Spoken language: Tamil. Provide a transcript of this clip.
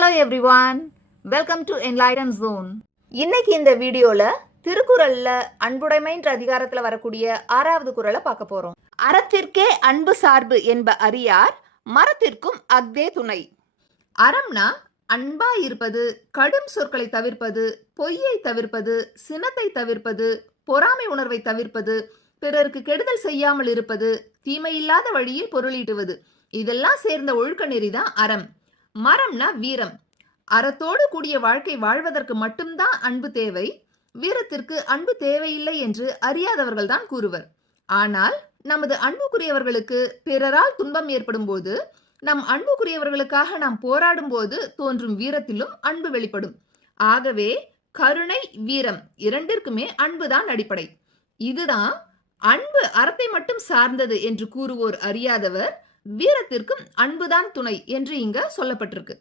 Hello everyone, welcome to Enlighten Zone. இன்னைக்கு இந்த வீடியோல திருக்குறள்ல அன்புடைமைன்ற அதிகாரத்துல வரக்கூடிய 6வது குறளை பார்க்க போறோம். அறத்திற்கே அன்பு சார்பு என்ப அறியார், மரத்திற்கும் அஃதே துணை. அறம்னா அன்பா இருப்பது, கடும் சொற்களை தவிர்ப்பது, பொய்யை தவிர்ப்பது, சினத்தை தவிர்ப்பது, பொறாமை உணர்வை தவிர்ப்பது, பிறருக்கு கெடுதல் செய்யாமல் இருப்பது, தீமையில்லாத வழியில் பொருளீட்டுவது, இதெல்லாம் சேர்ந்த ஒழுக்க நெறிதான் அறம். மரம்னா வீரம். அறத்தோடு கூடிய வாழ்க்கை வாழ்வதற்கு மட்டும்தான் அன்பு தேவை, வீரத்திற்கு அன்பு தேவையில்லை என்று அறியாதவர்கள் தான் கூறுவர். ஆனால் நமது அன்புக்குரியவர்களுக்கு பிறரால் துன்பம் ஏற்படும் போது, நம் அன்புக்குரியவர்களுக்காக நாம் போராடும் போது தோன்றும் வீரத்திலும் அன்பு வெளிப்படும். ஆகவே கருணை, வீரம் இரண்டிற்குமே அன்புதான் அடிப்படை. இதுதான் அன்பு அறத்தை மட்டும் சார்ந்தது என்று கூறுவோர் அறியாதவர், வீரத்திற்கும் அன்புதான் துணை என்று இங்க சொல்லப்பட்டிருக்கு.